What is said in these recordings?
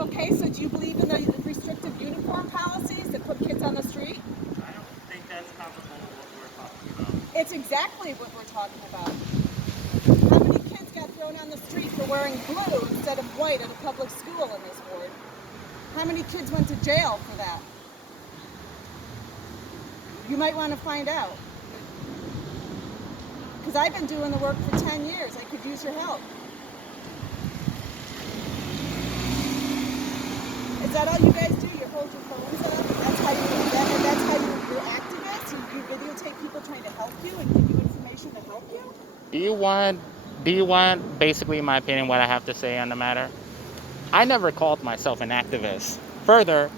Okay, so do you believe in the restrictive uniform policies that put kids on the street? I don't think that's comparable to what we're talking about. It's exactly what we're talking about. How many kids got thrown on the street for wearing blue instead of white at a public school in this ward? How many kids went to jail for that? You might want to find out. Because I've been doing the work for 10 years. I could use your help. Is that all you guys do? You hold your phones up? That's how you're activists? You videotape people trying to help you and give you information to help you? Do you want basically my opinion, what I have to say on the matter? I never called myself an activist. Further,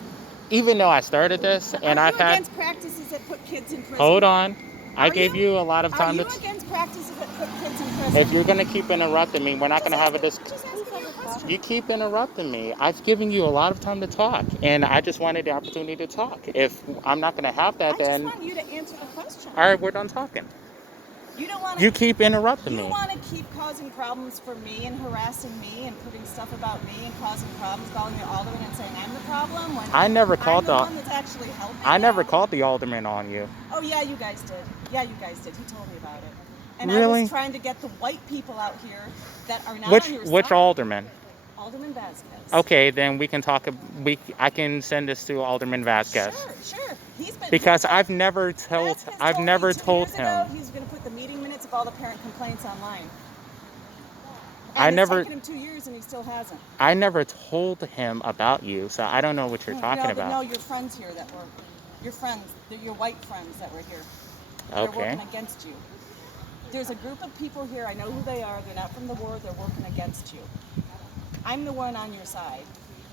even though I started this and I've had... Are you against practices that put kids in prison? Hold on. I gave you a lot of time to... Are you against practices that put kids in prison? If you're going to keep interrupting me, we're not going to have a discussion. Just ask me a question. You keep interrupting me. I've given you a lot of time to talk, and I just wanted the opportunity to talk. If I'm not going to have that, then... I just want you to answer the question. All right, we're done talking. You don't want You keep interrupting me. You want to keep causing problems for me and harassing me and putting stuff about me and causing problems, calling the alderman and saying I'm the problem when I never called I'm the one that's actually helping I you? never called the alderman on you. Oh yeah, you guys did. Yeah, you guys did. He told me about it. And Really? I was trying to get the white people out here that are not on your side. Which alderman? Alderman Vasquez. Okay, then we can talk. I can send this to Alderman Vasquez. Sure. Because I've never told him. He was going to put the meeting minutes of all the parent complaints online. And it's taken him 2 years and he still hasn't. I never told him about you, so I don't know what you're talking about. No, your friends here that were your friends, your white friends that were here. They're working against you. There's a group of people here. I know who they are. They're not from the ward. They're working against you. I'm the one on your side.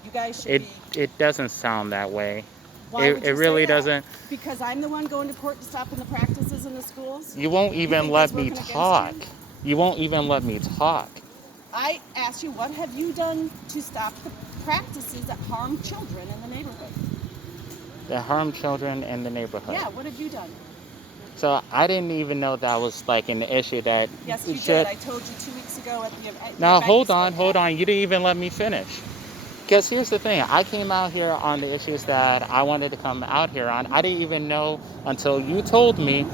You guys should be. It doesn't sound that way. Why would you it really say that? doesn't. Because I'm the one going to court to stop in the practices in the schools? You won't even let me talk. You won't even let me talk. I asked you, what have you done to stop the practices that harm children in the neighborhood? That harm children in the neighborhood? Yeah, what have you done? So I didn't even know that was like an issue that... Yes, you did. I told you 2 weeks ago at the event. Now, hold on. You didn't even let me finish. Because here's the thing. I came out here on the issues that I wanted to come out here on. I didn't even know until you told me.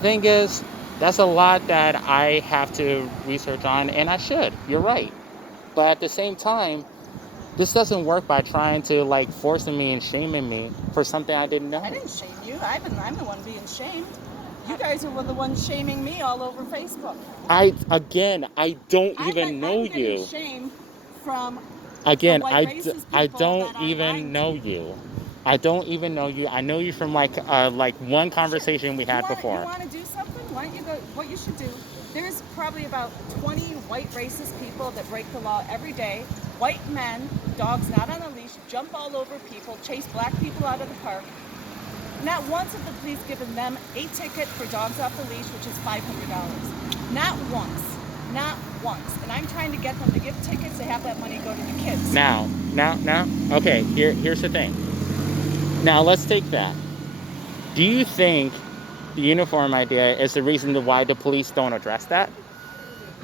Thing is, that's a lot that I have to research on, and I should. You're right. But at the same time, this doesn't work by trying to, like, forcing me and shaming me for something I didn't know. I didn't shame you. I'm the one being shamed. You guys are the ones shaming me all over Facebook. I don't even know you. I'm getting shamed from Again, the white racist I people don't that even know you. I don't even know you. I know you from like one conversation we had before. You want to do something? Why don't you go? What you should do? There's probably about 20 white racist people that break the law every day. White men, dogs not on a leash, jump all over people, chase black people out of the park. Not once have the police given them a ticket for dogs off the leash, which is $500. Not once. Not once. And I'm trying to get them to give tickets to have that money go to the kids. Now. Okay, here's the thing. Now, let's take that. Do you think the uniform idea is the reason why the police don't address that?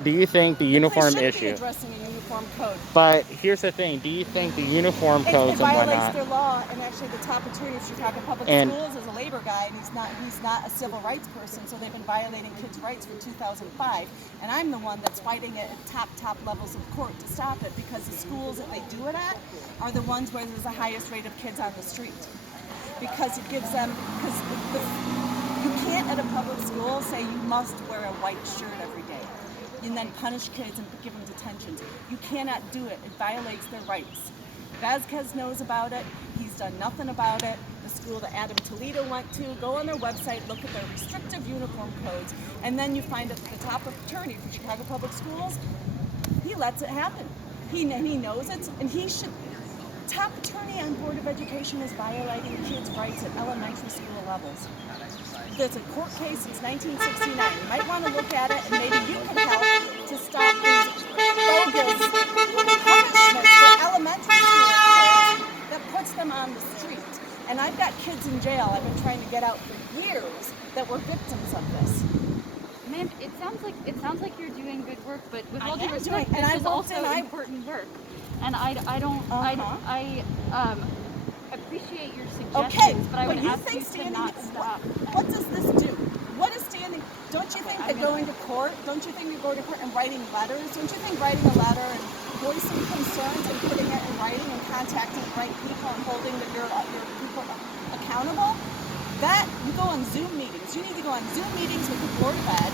Do you think the uniform issue... They should be addressing a uniform code. But here's the thing. Do you think the uniform codes and whatnot... It violates their law, and actually the top attorney of Chicago Public Schools is a labor guy, and he's not a civil rights person, so they've been violating kids' rights for 2005. And I'm the one that's fighting it at top levels of court to stop it, because the schools that they do it at are the ones where there's the highest rate of kids on the street. Because it gives them... you can't at a public school say you must wear a white shirt every day and then punish kids and give them detentions. You cannot do it. It violates their rights. Vasquez knows about it. He's done nothing about it. The school that Adam Toledo went to, go on their website, look at their restrictive uniform codes, and then you find that the top attorney for Chicago Public Schools, he lets it happen. He knows it, and he should... Top attorney on Board of Education is violating kids' rights at elementary school levels. There's a court case since 1969. You might want to look at it, and maybe you can help to stop these bogus punishments for elementary school kids that puts them on the street. And I've got kids in jail I've been trying to get out for years that were victims of this. Ma'am, it sounds like you're doing good work but with I all due am respect, doing- and this I is worked also and I- important work. And I don't, appreciate your suggestions, Okay, but I would you ask think you to standing, not stop. what does this do? What is standing, don't you think that going to court, don't you think you go to court and writing letters, don't you think writing a letter and voicing concerns and putting it in writing and contacting the right people and holding your people accountable, that, you go on Zoom meetings, you need to go on Zoom meetings with the Board of Ed,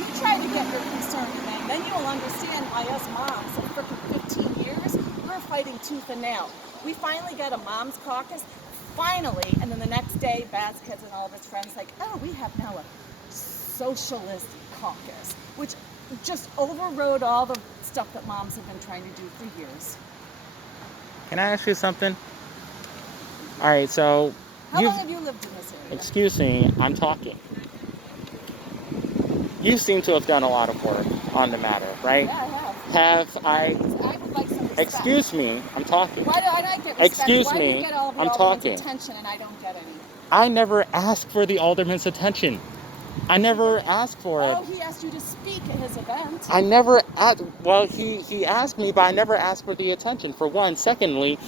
you try to get your concern, and then you'll understand why us moms, for 15 years, we're fighting tooth and nail. We finally got a mom's caucus, finally, and then the next day, Baz Kids and all of his friends like, oh, we have now a socialist caucus, which just overrode all the stuff that moms have been trying to do for years. Can I ask you something? All right, so How long have you lived in this area? excuse me, I'm talking. You seem to have done a lot of work on the matter, right? Yeah, I have. Have I? I would like some respect. Excuse me, I'm talking. Why do I not get respect? Excuse Why do me, you get all the I'm aldermen's talking. attention and I don't get any? I never asked for the alderman's attention. I never asked for it. Oh, he asked you to speak at his event. I never asked. Well, he asked me, but I never asked for the attention. For one. Secondly,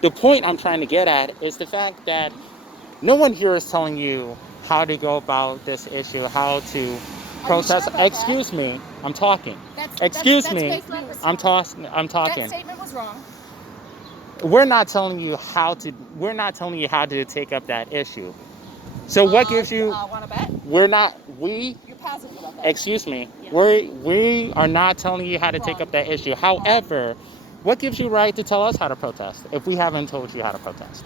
the point I'm trying to get at is the fact that no one here is telling you how to go about this issue, how to protest. Sure about Excuse me, I'm talking. That's Excuse me, fake news. I'm talking. That statement was wrong. We're not telling you how to. We're not telling you how to take up that issue. So what gives you? Want to bet? We're not. We. You're positive about that. Excuse me. Yeah. We are not telling you how to take up that issue. However, what gives you right to tell us how to protest if we haven't told you how to protest?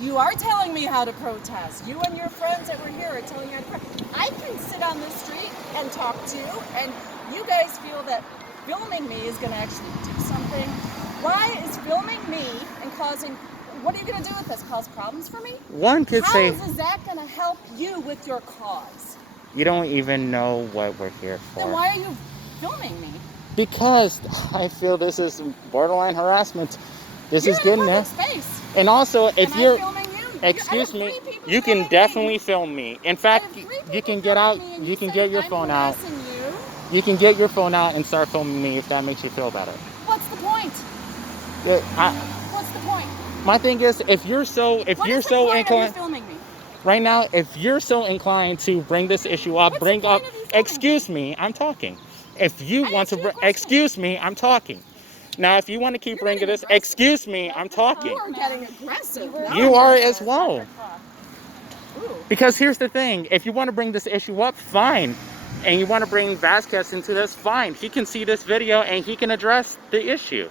You are telling me how to protest. You and your friends that were here are telling me how to protest. I can sit on the street and talk to you, and you guys feel that filming me is going to actually do something. Why is filming me and causing... What are you going to do with this? Cause problems for me? One could say... How is that going to help you with your cause? You don't even know what we're here for. Then why are you filming me? Because I feel this is borderline harassment. This You're is getting in a there. public space. And also, if Am you're... I filming you? Excuse I have me. 3 people You can filming definitely me. film me. In I fact, have 3 people you can get out. filming me and You can say get your I'm phone out. harassing you. You can get your phone out and start filming me if that makes you feel better. What's the point? What's the point? My thing is, if you're so What is the point of inclined you filming me? right now, if you're so inclined to bring this issue up, What's the bring up. point of you filming Excuse me, I'm talking. If you I want asked you to, a question. excuse me, I'm talking. Now, if you want to keep You're bringing getting this, aggressive. excuse me, I'm talking. You are getting aggressive. You are as well. Ooh. Because here's the thing, if you want to bring this issue up, fine. And you want to bring Vasquez into this, fine. He can see this video and he can address the issue.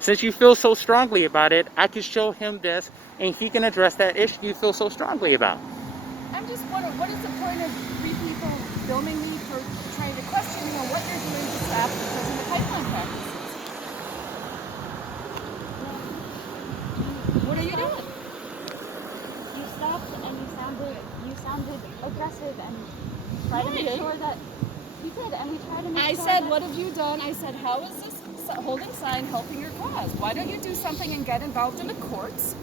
Since you feel so strongly about it, I can show him this and he can address that issue you feel so strongly about. I'm just wondering, what is the point of 3 people filming me for trying to question me on what you're doing to stop the prison pipeline practices? What are you doing? You stopped and you sounded aggressive and tried to make sure that you did, and we tried to make I sure said, that... what have you done? I said, how is this holding sign helping your cause? Why don't you do something and get involved in the courts?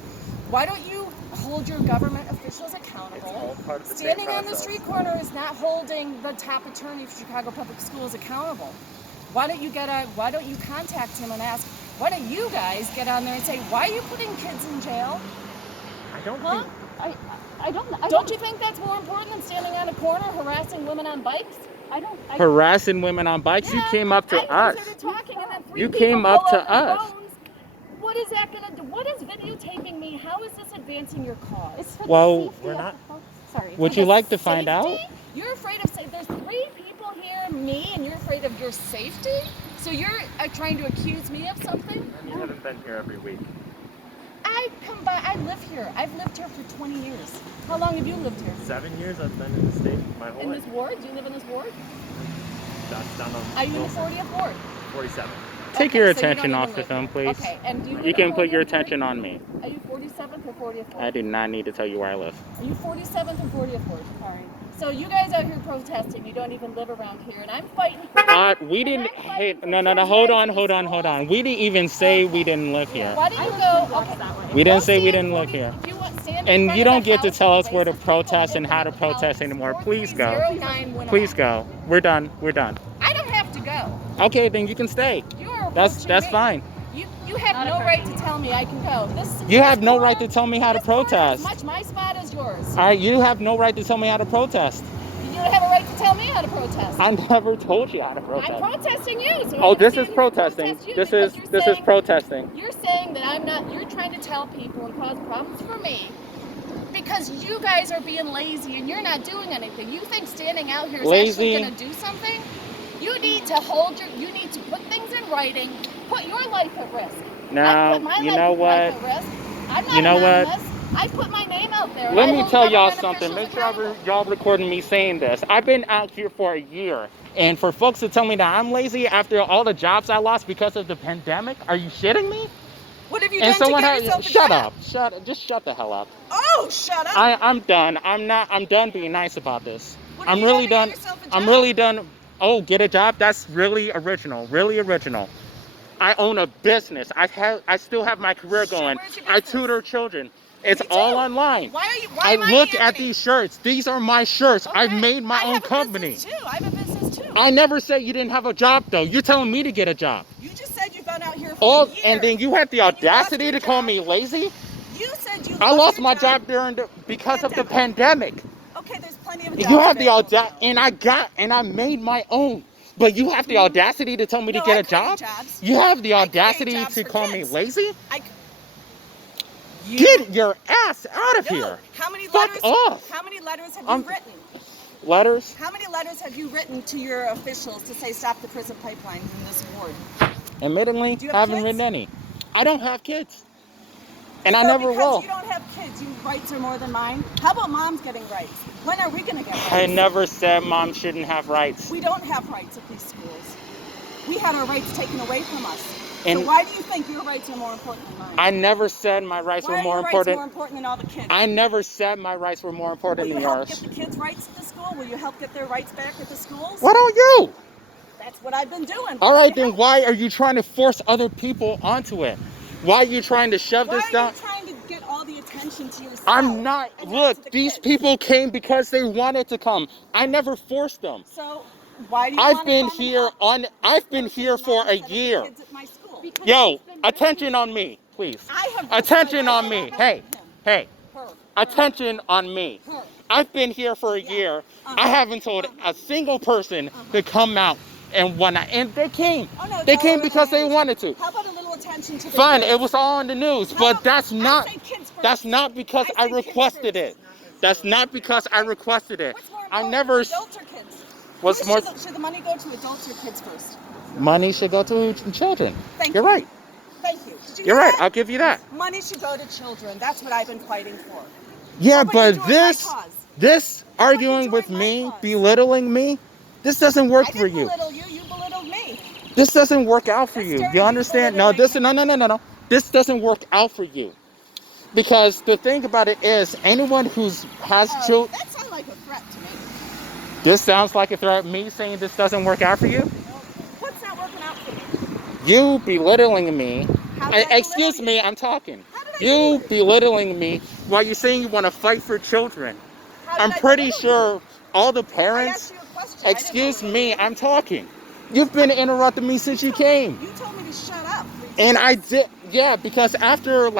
Why don't you hold your government officials accountable? Standing on the street corner is not holding the top attorney of Chicago Public Schools accountable. Why don't you contact him and ask, why don't you guys get on there and say, why are you putting kids in jail? I don't Huh? Don't you think that's more important than standing on a corner harassing women on bikes? Harassing women on bikes, you came up to I us. started talking and then 3 You people came up pull to out their us. phones. What is that going to do? What is videotaping me? How is this advancing your cause? It's for the Well, safety we're of not- the folks. Sorry. Would you like to find out? Safety? You're afraid of saying there's 3 people here, me, and you're afraid of your safety? So you're trying to accuse me of something? You haven't been here every week. I live here. I've lived here for 20 years. How long have you lived here? 7 years I've been in the state my whole In life. this ward? Do you live in this ward? That's down on Are you in the Wilson. 40th ward? 47. Take Okay, your so you don't attention even off the live film, here. please. Okay, and do you You live can in put your 40th ward? attention on me. Are you 47th or 40th ward? I do not need to tell you where I live. Are you 47th or 40th ward? Sorry. So you guys out here protesting, you don't even live around here, and I'm fighting. We didn't. I'm Hey, fighting for no. kids' Hold rights on, in hold on, hold schools. on. We didn't even say we didn't live here. Why do you I live go? 2 blocks Okay. that way. We didn't Go say we stand didn't in live 40 here. If you want, stand in And front you of don't the get to house tell with us where to racist people protest and how to implement protest policies. anymore. Please go. 4309 Winnemc. Please go. We're done. We're done. I don't have to go. Okay, then you can stay. You're That's approaching me. fine. You have no right to tell me I can go. You have no right to tell me how to this corner protest. is much my spot as yours. All right, you have no right to tell me how to protest. You don't have a right to tell me how to protest. I never told you how to protest. I'm protesting you. So Oh, I'm this gonna is stand here and protesting. protest you This because is you're saying- protesting. You're saying that I'm not. You're trying to tell people and cause problems for me because you guys are being lazy and you're not doing anything. You think standing out here is Lazy. actually going to do something? You need to hold your. You need to put things in writing. Put your life at risk. Now, I put my you life know life what? at risk. I'm not You know what? anonymous. I put my name out there. and Let I me hold tell y'all government something. officials Make sure accountable. y'all recording me saying this. I've been out here for a year. And for folks to tell me that I'm lazy after all the jobs I lost because of the pandemic, are you shitting me? What have you And done to someone get had, yourself a shut job? up. Just shut the hell up. Oh, shut up. I'm done. I'm done being nice about this. What have I'm you really done done. to get yourself a I'm job? really done. Oh, get a job? That's really original. Really original. I own a business. I still have my career Shit, going. where's your I business? tutor children. It's Me all too. online. Why I am look the at enemy? these shirts. These are my shirts. Okay. I've made my own have a company. business too. I have a business too. I never said you didn't have a job though. You're telling me to get a job. You just said you've been out here for a year. And then you had the and you lost audacity your to call job. me lazy? You said you I lost lost your my job because of the pandemic. Okay, there's plenty of jobs. You have the available audacity, now. and I made my own. But you have the audacity to tell me to No, get I a job? create jobs. You have the I create audacity jobs to for call me kids. lazy? You, Get your ass out of no. here. How many Fuck letters? off. How many letters have you written? Letters? How many letters have you written to your officials to say stop the prison pipeline in this ward? Admittedly, Do you have haven't kids? written any. I don't have kids. And I So never because will. you don't have kids, your rights are more than mine? How about moms getting rights? When are we going to get rights? I never said mom shouldn't have rights. We don't have rights at these schools. We had our rights taken away from us. And so why do you think your rights are more important than mine? I never said my rights were more Why are your important. rights more important than all the kids? I never said my rights were more important Will than you help yours. get the kids' rights at the school? Will you help get their rights back at the schools? Why don't you? That's what I've been doing. All right, then why are you trying to force other people onto it? Why are you trying to shove this down? Why are you trying to get all the attention to yourself? I'm not. and Look, to the these kids? people came because they wanted to come. I never forced them. So why do you I've want been to come here I've been here for a year. Kids at my school? Yo, attention on me, please. I have Attention on me. Hey, Her. attention on me. Her. I've been here for a year. I haven't told a single person to come out and whatnot. And they came. Oh, no, They came because they wanted to. How about a little attention to the Fine, kids? it was all on the news, but that's not I say kids first. that's not because I I say kids requested first. it. That's not because I requested it. What's more I important, never adults or kids? What's more Should the money go to adults or kids first? money should go to children. Thank You're you. right. Thank you. Did you You're hear right. that? I'll give you that. Money should go to children. That's what I've been fighting for. Yeah, How about you but doing my this cause? this How about you arguing join with my me, cause? belittling me, this doesn't work I for didn't you. belittle you. You belittled me. This doesn't work out for This you. started You you understand? No, belittling me. no. This doesn't work out for you. Because the thing about it is, anyone has children. That sounds like a threat to me. This sounds like a threat. Me saying this doesn't work out for you. What's not working out for me? You belittling me. How did I Excuse belittle me, you? I'm talking. How did I You belittle belittling me while you're saying you want to fight for children. How did I'm I pretty belittle sure all the you? I parents. asked you a question. I didn't Excuse belittle me, you. I'm talking. You've been interrupting me since you came. You told me to shut up. And I did, yeah, because after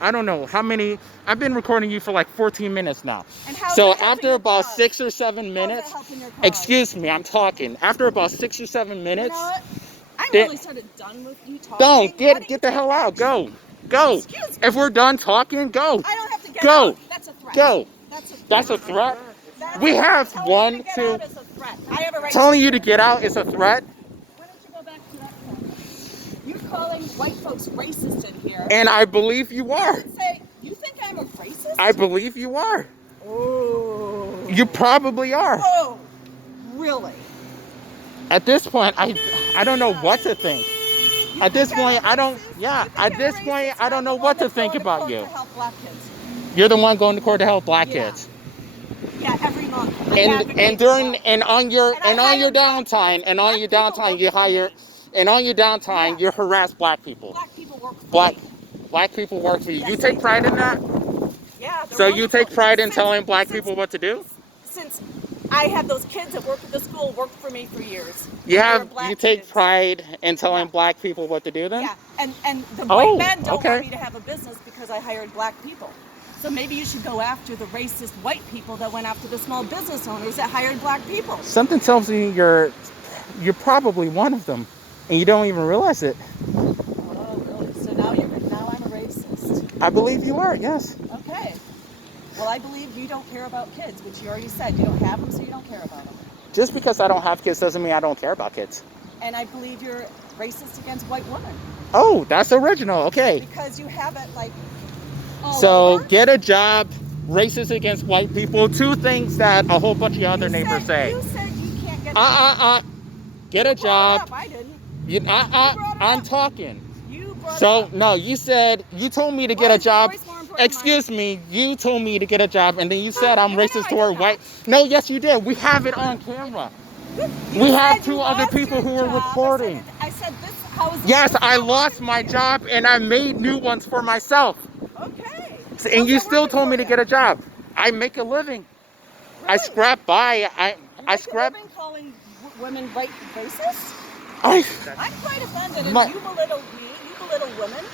I don't know how many, I've been recording you for 14 minutes now. And how's So that helping after your about cause? 6 or 7 How's minutes, that helping your cause? excuse me, I'm talking. After about 6 or 7 You minutes, know what? I'm then- really sort of done with you talking. don't Why don't get you the take hell out. action? Go. Excuse me. If we're done talking, go. I don't have to get Go. out. That's a threat. Go. That's a threat. That's a threat. That's We a threat. have Telling one, you to get two. out is a threat. I have a right Telling to you to get out is a threat. Why don't you go back to that threat? You're calling white folks racist in here. And I believe you are. Say, you think I'm a racist? I believe you are. Oh. You probably are. Oh, really? At this point, I don't know what to think. At this point, I don't. Yeah. At this point, I don't know what to think about you. To help black kids. You're the one going to court to help black Yeah. kids. Yeah, every month. I And advocate during for that. and on your And I hire downtime black and on your people downtime work you for hire me. and on your downtime Yeah. you harass black people. Black people work for Black me. people work for you. Yes, You they take pride in that? Yeah. they're So you take wonderful. pride in Since- telling black since- people what to do? Since I have those kids that work at the school, worked for me for years. You They're have black you take kids. pride in telling Yeah. black people what to do then? Yeah, and the Oh, white men don't okay. want me to have a business because I hired black people. So maybe you should go after the racist white people that went after the small business owners that hired black people. Something tells me you're probably one of them, and you don't even realize it. Oh, really? So now I'm a racist. I believe you are. Yes. Okay. Well, I believe you don't care about kids, which you already said. You don't have them, so you don't care about them. Just because I don't have kids doesn't mean I don't care about kids. And I believe you're racist against white women Oh, that's original. Okay. because you have it like all So over. get a job, racist against white people. Two things that a whole bunch of other neighbors say. You said you can't get a job. Get a You brought it job. up. I didn't. You, brought it I'm up. talking. You brought it So up. no, you told me to Why get a is your job. voice more important than Excuse me, you told me to get a job, and then you said I'm No, I racist did toward not. white. No, yes, you did. We have it on camera. You We said have you two other lost people your who are job. recording. I said this. How is Yes, this I not lost working my here? job, and I made new ones for myself. Okay. And you How's that still working told for me to you? get a job. I make a living. I Really? scrap by. I You make scrap. a living calling women racist? I, I'm quite offended, and My- you belittle me. You belittle women.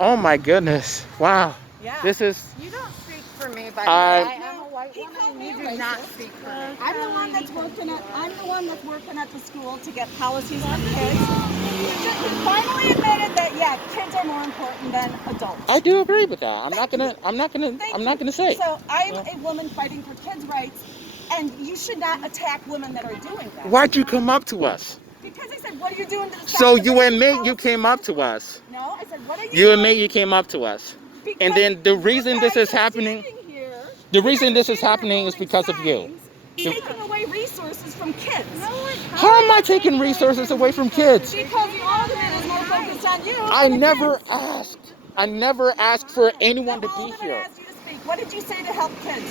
oh my goodness! Wow. Yeah. This is. You don't speak for me, by the way. I am No, a white he woman, called and me you a do not racist. speak for me. I'm the one that's working at. I'm the one that's working at the school to get policies for kids. He finally admitted that kids are more important than adults. I do agree with that. I'm not Thank gonna. you. I'm not gonna. Thank I'm you. not gonna say. So I'm Yeah. a woman fighting for kids' rights, and you should not attack women that are doing that. Why'd you come up to us? Because I said, what are you doing to stop So the you racist admit you policies came in up the to school? us. No, I said, what are you You doing? admit you came up to us. Because And then the you reason this guys is are happening. standing here, The you reason guys this is are happening is holding because of you. signs, taking away resources from kids. How am I taking resources away from kids? Because the alderman is more focused on you. I than the never kids. asked. I never asked for anyone The to be alderman here. asked you to speak. What did you say to help kids?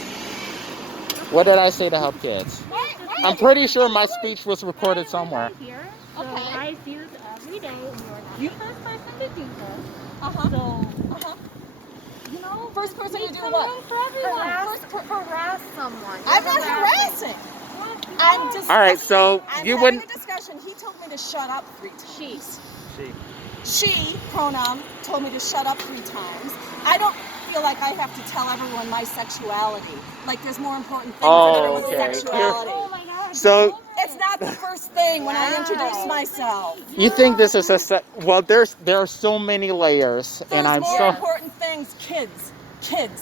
What did I say to help kids? Why I'm pretty sure my speech was recorded somewhere. Here, so Okay. I see this every day, and You- you're not the first person to do this. Uh-huh. So, Uh-huh. you know, First person to make do some what? room for everyone. Harass someone. I'm You're not harassing. I'm discussing. All right, so I'm you having wouldn't. a discussion. He told me to shut up 3 times. She. She, pronoun, told me to shut up 3 times. I don't feel like I have to tell everyone my sexuality. Like there's more important things Oh, than everyone's okay. sexuality. Oh my God. So It's not the first thing when I introduce Wow. myself. you think this is a well? There are so many layers, There's and I'm more so important things. Kids.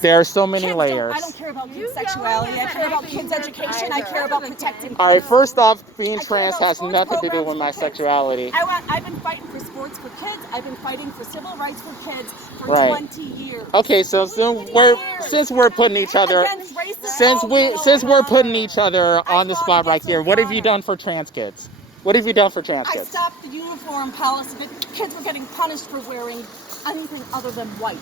there are so many Kids layers. I don't care about You kids' sexuality. I yelling care about isn't kids' helping education. I either. care about protecting All right, kids. first off, being I care trans about has sports nothing to do programs with my for kids. sexuality. I've been fighting for sports for kids. I've been fighting for civil rights for kids for Right. 20 years. Okay, so since we're putting each other, Against racist since we're putting each other on the fought spot right against here, what have you O'Connor. done for trans kids? What have you done for trans I kids? stopped the uniform policy, but kids were getting punished for wearing anything other than white.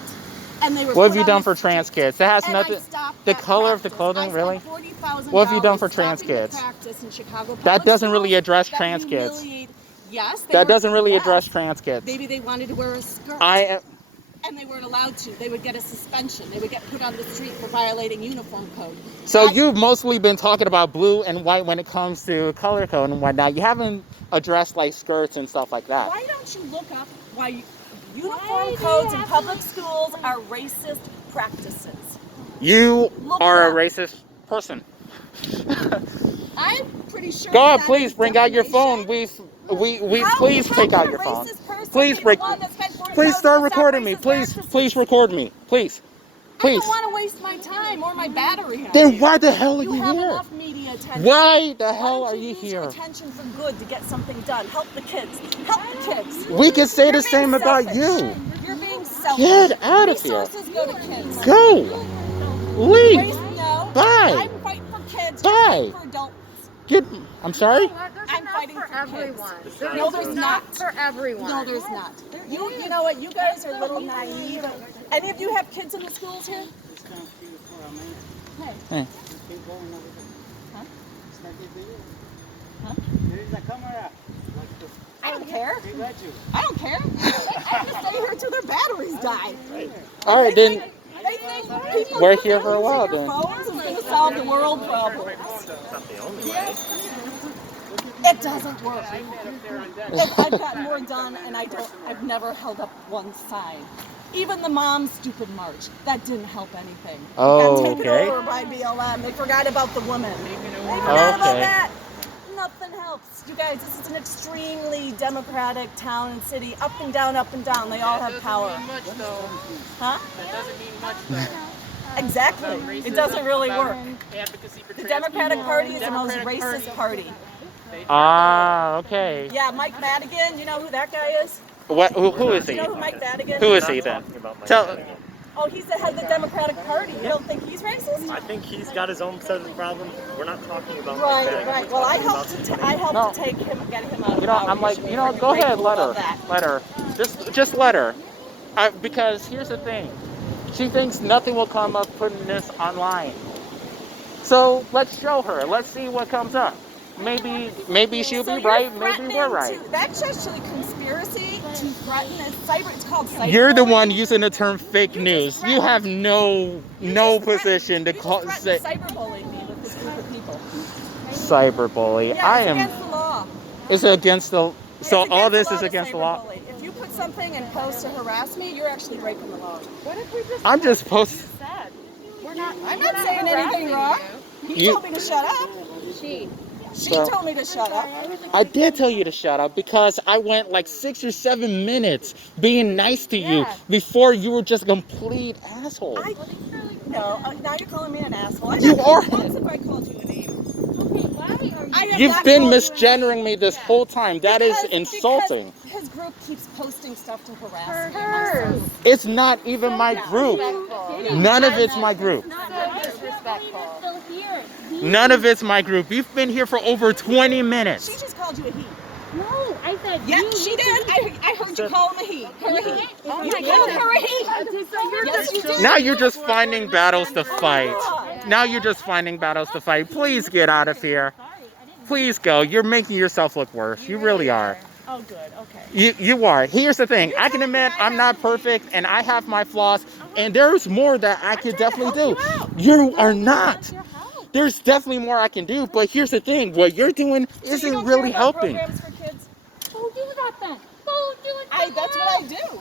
And they were What have put you on done the for trans street. kids? That has And nothing. I stopped The that color of the practice. clothing, I spent really? $40,000 What have you done for trans stopping the kids? practice in Chicago That public doesn't really schools address that trans kids. humiliate- Yes, they That were- doesn't really yes. address trans kids. Maybe they wanted to wear a skirt. And they weren't allowed to. They would get a suspension. They would get put on the street for violating uniform code. So you've mostly been talking about blue and white when it comes to color code and whatnot. You haven't addressed like skirts and stuff like that. Why don't you look up why Why uniform do you codes in have public to- schools are racist practices? You Look are a it up. racist person. I'm pretty sure. Go ahead, that please is bring out your phone. defamation. Please How take can out a your phone. racist person Please be break. the one that spent $40,000 Please start to stop recording me. racist Please, practices? please record me. Please, I please. don't want to waste my time or my battery on Then you. why the hell are You you have here? enough media attention. Why the Why hell don't are you you use your here? attention for good to get something done? Help the kids. Help the kids. We can say You're the being same about selfish. you. You're being selfish. Get out of here. Resources go to kids. Go. Leave. No. Bye. I'm fighting for kids. Bye. You're fighting for adults. Get. I'm sorry. There's I'm enough fighting for for kids. everyone. No, there's enough not. for everyone. No, there's not. You know what? You guys are a little naive. Any of you have kids in the schools here? Hey. Hey. Huh? Huh? There is a camera. I don't care. They got you. I don't care. I'm gonna stay here till their batteries die. All right, then They think people we're using here for a while your then. phones is gonna solve the world problem. It's not the only way. It doesn't work. I've gotten more done, and I've never held up one sign. Even the mom's stupid march, that didn't help anything. It got taken Okay. over by BLM. They forgot about the women. They forgot about that. Nothing helps. You guys, this is an extremely democratic town and city. Up and down, up and down. They all have power. Much though. Huh? That doesn't mean much though. Exactly. It doesn't really work. Advocacy for The trans Democratic people. Party is the most Democratic racist party. Ah, okay. Yeah, Mike Madigan, you know who that guy is? What? Who is You he? know who Mike Madigan Who is? is he then? Talking about my Tell. opinion. Oh, he's the head of the Democratic Party. You don't think he's racist? I think he's got his own set of problems. We're not talking about Right, that. right. We're Well, I talking helped about to take him, get him out of You know, power. I'm like, should be you know, very go ahead, grateful let her, of that. let her. Just let her. Because here's the thing, she thinks nothing will come of putting this online. So let's show her. Let's see what comes up. Maybe she'll So be you're right. Maybe threatening we're right. That's actually conspiracy to threaten. It's called cyber. You're the one using the term fake You news. just You have no position to call. You just Say, cyberbullying me with this group of people. cyberbully. Yeah, I it's am. against the law. It's against the. So It's all against this the is law against to the law. cyberbully. If you put something and post to harass me, you're actually breaking the law. What if we just I'm just post. We're not I'm not saying anything wrong. He You- told me to shut up. She. She So- told me to shut up. I did tell you to shut up because I went like 6 or 7 minutes being nice to you Yeah. before you were just a complete asshole. No, now you're calling me an asshole. I You got are. called once if I called you a name. Okay, why are you? I have You've not been called you a misgendering name. me this whole time. That is insulting. Because his group keeps posting stuff to harass me. and my Hers. son. It's not even my group. Disrespectful. None of it's my group. So disrespectful. Still here. None of it's my group. You've been here for over 20 She minutes. just called you a he. No, I said Yeah, you. she did. I heard you call him a he. Her a he. Oh You my called God. her a he. Yes, you did. Now you're just finding battles to fight. Now you're just finding battles to fight. Please get out of here. Please go. You're making yourself look worse. You really are. Oh, good. Okay. You are. Here's the thing. I can admit I'm not perfect and I have my flaws and there's more that I could definitely do. You are not. There's definitely more I can do, but here's the thing. What you're doing So you isn't don't really care about helping. programs for kids? Go do that then. Go do it. That's what I do.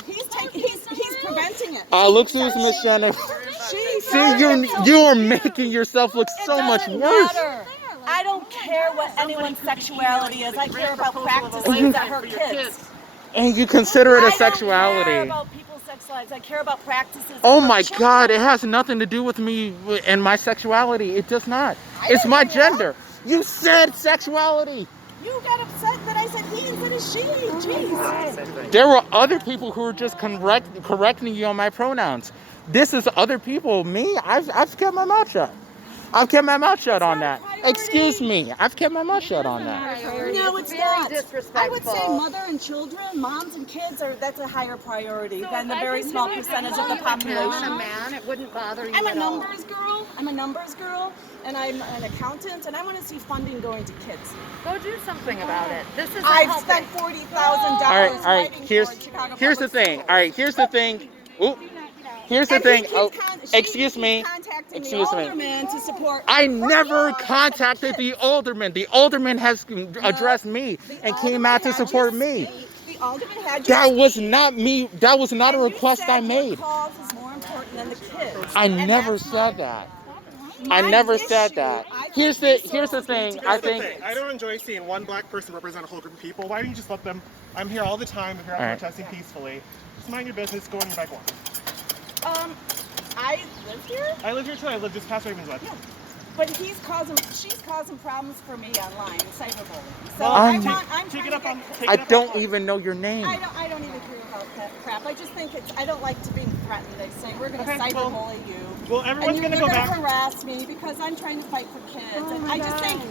He's preventing it. Look who's misgendering. See, you are making yourself look so much worse. Matter. I don't care what anyone's sexuality is. I care about practices that hurt kids. And you consider it I a don't care sexuality. about people's sex lives. I care about practices. that Oh hurt my children. God, it has nothing to do with me and my sexuality. It does not. It's my gender. You said sexuality. You got upset that I said he instead of she. Jeez. There were other people who were just correcting you on my pronouns. This is other people. Me, I've kept my mouth shut. I've kept my mouth shut on that. Excuse me. I've kept my mouth shut on that. No, it's very not. disrespectful. I would say mother and children, moms and kids that's a higher priority than the very small percentage of the I'm a population. man. It wouldn't bother you I'm a at all. numbers girl. And I'm an accountant, and I want to see funding going to kids. Go do something about it. This isn't I've helping. spent $40,000 All right. fighting Here's for Chicago the Public thing. Schools. All right, here's the thing. Ooh. Here's the And thing. he Oh, keeps excuse me. contacting Excuse the me. alderman to support. I never contacted the alderman. The alderman has addressed me The and came alderman out to had you support me. speak. The alderman had you That speak. was not me. That was not a And you request I said your made. cause is more important than the kids. I And never that's said that. my I never said issue. that. I think Here's the resources thing. need to I go to think. kids. I don't enjoy seeing one black person represent a whole group of people. Why don't you just let them? I'm here all the time. If you're out All right. protesting peacefully, just mind your business. Go on your bike walk. I live here, I live here too. I live just past Ravenswood. Yeah. but she's causing problems for me online, cyberbullying. So Well, I'm I'm take trying it up to on. get- Take I it up don't on even know your name. I don't even care about that crap. I just think I don't like to be threatened. They say we're going to Okay, well, cyberbully you. Well, And everyone's you're gonna go going to back. harass me because I'm trying to fight for kids. and I just think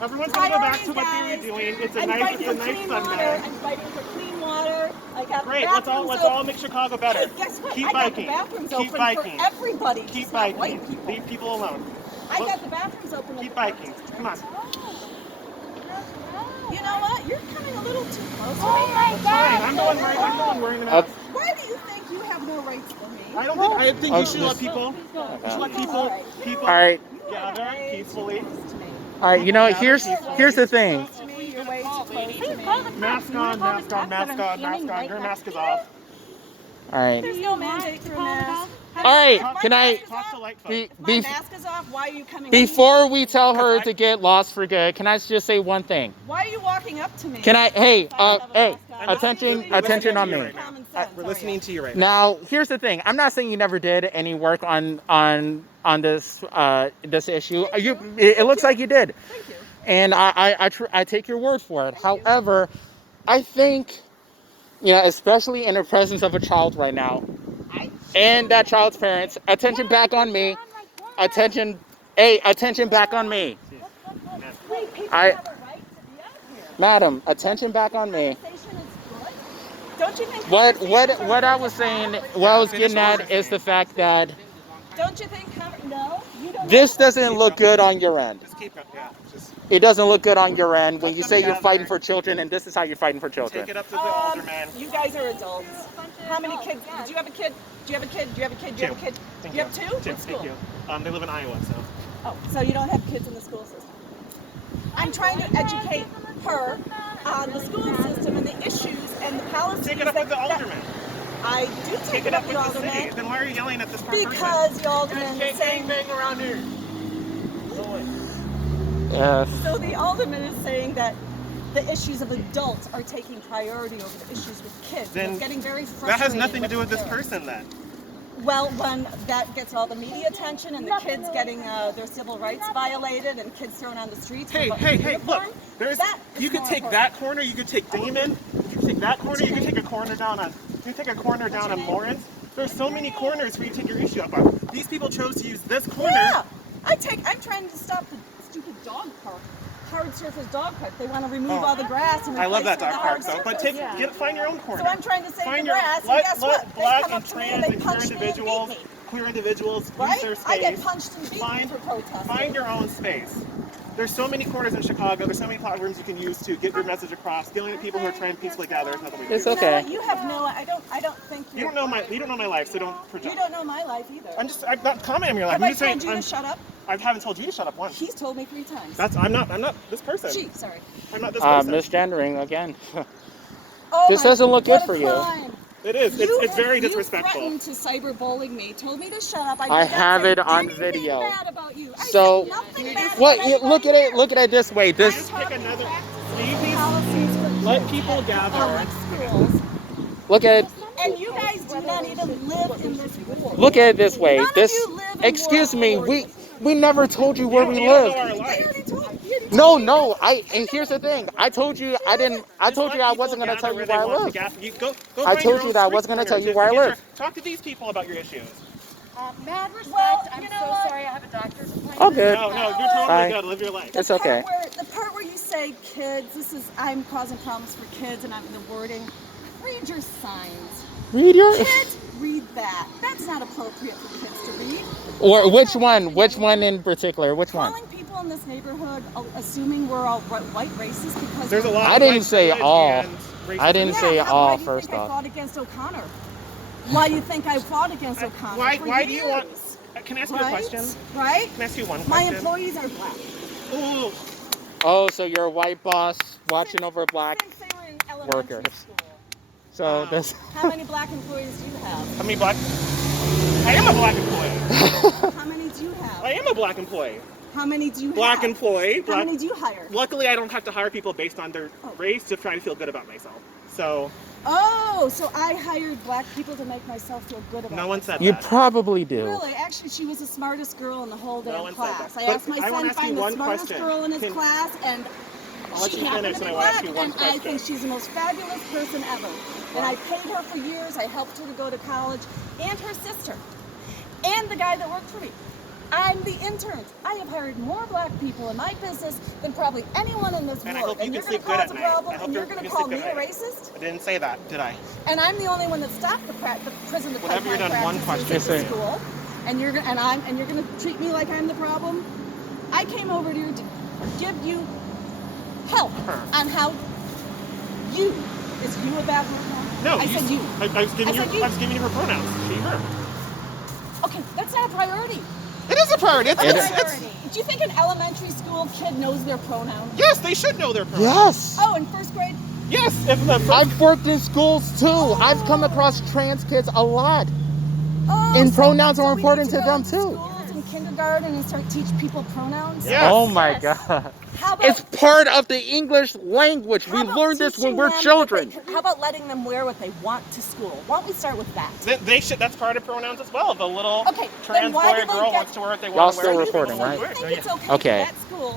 Everyone's gonna go back to priorities, what they guys. were doing. It's a I'm nice fighting for Sunday. clean water. I'm fighting for clean water. I got Great. the Let's bathrooms all open. make Chicago better. Hey, guess what? Keep I got biking. the bathrooms Keep open biking. for everybody. Keep just not biking. white people. Leave people alone. I got the bathrooms open. at Keep the biking. protest. Come on. You know what? You're coming a little too close to me. Oh my Fine. God. I'm the one wearing the mask. Why do you think you have no rights for me. I think Oh, you should let this- people. You should let All people All right. gather peacefully. All right. You know, here's the thing. To me, you're way too close to me. Mask on, mask on, mask on, mask on. Your mask is off. All right. There's no mandate for a mask. All right. Can I? Talk to Lightfoot. Be, If my be, mask is off, why are you coming before we tell her to get lost for good, can I just say one thing? Why are you walking up to me? Can I? Hey, hey, I'm attention, listening attention on to you me. right now. Common sense, We're are listening you? to you right now. Now, here's the thing. I'm not saying you never did any work on this this issue. It looks like you did, Thank you. and I take your word for it. However, I think, you know, especially in the presence of a child right now, and that child's parents, attention back on me. Attention, hey, attention back on me. Wait, people I- have a right to be out here. Madam, attention back on me. Conversation is good. Don't you think? What conversations are I good was to saying, have? what I was Finish getting what at you're is the saying. fact that Don't you think? No, you don't. this doesn't look good on your end. Just keep it. Yeah. Just It doesn't look good on your end when Let you them say you're gather. fighting for children, and this is how you're fighting for children. take it up to the older man. You guys are adults. How many kids? Did you have a kid? Do you have a kid? Do you have a kid? Do you have a kid? Thank You have two? What Thank school? you. They live in Iowa, so. Oh, so you don't have kids in the school system. I'm trying to educate her on the school system and the issues and the policies. Take it up with the alderman. I do take it up with the with the city. alderman Then why are you yelling at this one person? because the alderman is saying. Bang around here. So the alderman is saying that the issues of adults are taking priority over the issues with kids. Then And it's getting very frustrating. That has nothing to do with this parents. person then. Well, when that gets all the media attention and the kids getting their civil rights violated and kids thrown on the streets. Hey, for hey, look. uniform, There's that is you could more take important. that corner, you could take Damon, you could take that corner, you could take a corner down on Lawrence. There's so many corners where you take your issue up on. These people chose to use this corner. Yeah, I'm trying to stop the stupid dog park, hard surface dog park. They want to remove all the grass and I love replace that it dog with park hard though. But surface. find your own corner. So I'm trying to save Find the your grass, and let guess what? They black come and up to me trans and they and queer punch me and beat individuals, me. use Right? their space. I get punched and beaten Find- for protesting. Find your own space. There's so many corners in Chicago. There's so many platforms you can use to get your message across. Dealing with people who are trying to peacefully gather is nothing we It's do. okay. No, you have no. I don't think You don't know my life, so don't You project. don't know my life either. I'm not commenting on your life. Have I'm I just saying. told you to shut up? I haven't told you to shut up once. He's told me 3 times. I'm not this person. She, sorry. I'm not this person. Misgendering again. Oh This my- doesn't look good what a for you. crime. It is. It's very You disrespectful. threatened to cyberbullying me, told me to shut up. I did not have say it on anything video. Bad about you. I So, said nothing bad what? about Look at it. Look at it this way. This. Just pick another. Policies for Let kids people at gather. public schools, Look at it. and you guys do not even live in this world. Look at it this way. None of This. you live in Excuse me. world. We never told you where we You don't know live. our I life. already told you. No. And here's the thing. I told you I didn't. I told you I wasn't going to tell you where I live. Go I find told your you own that I street wasn't gonna corner tell you just where I to get live. talk to these people about your issues. Mad respect. Well, I'm you so know what? sorry. I have a doctor's appointment. Oh, good. No, you're totally Bye. good. Live your life. It's okay. The part where you say kids, I'm causing problems for kids, and I'm the wording. Read your signs. Read your. Kids, read that. That's not appropriate for kids to read. Or which one? Which one in particular? Which one? Calling people in this neighborhood, assuming we're all white racist because There's a lot. I of didn't white say privilege all. and racism. I didn't say why all do you first think I off. fought against O'Connor? Why do you think I fought against O'Connor? Why do you want? Can I ask you a Right? question? Right? Can I ask you one My question? employees are black. Ooh, Oh, so you're a white boss watching over black Since they were in elementary workers. school. So Wow. this. How many black employees do you have? how many black? I am a black employee. How many do you have? I am a black employee. How many do you Black have? employee. How many do you hire? Luckily, I don't have to hire people based on their race to try to feel good about myself. So Oh, so I hired black people to make myself feel good about no one said You that. probably do. Really? Actually, she was the smartest girl in the whole No damn one said class. that. I But asked my I son wanna to ask you find the one smartest question. girl in his Can- class, and I'll let she you happened finish, to be and I will ask black, you one and I question. think she's the most fabulous person ever. And I paid her for years. I helped her to go to college, and her sister, and the guy that worked for me. I'm the intern. I have hired more black people in my business than probably anyone in this And I world. hope you And can you're going to sleep good cause at a night. problem, I hope and you're you going to can call sleep me a good at night. racist? I didn't say that, did I? And I'm the only one that stopped the prison to Whenever you're done, one question. at the Yes, sir. school, and you're gonna treat me like I'm the problem. I came over here to give you help on how is you a bad person? No, I said you. I was giving I said you. I was giving you her pronouns. She, her. Okay, that's not a priority. It is a priority. Do you think an elementary school kid knows their pronouns? Yes, they should know their pronouns. Yes. Oh, in first grade? Yes, if the first, I've worked in schools too. I've come across trans kids a lot. Oh, And pronouns are we important need to them, go too. Schools in kindergarten and start teach people pronouns. Yes. Oh my Yes. God. How about It's part of the English language. We how about learned this when teaching we're them children. that how about letting them wear what they want to school? Why don't we start with that? they should. That's part of pronouns as well. The little Okay, then trans why boy do or they girl get- wants to wear what they Y'all want to wear. still They should be recording, able to right? wear it. I Oh, think it's yeah. okay, Okay. at school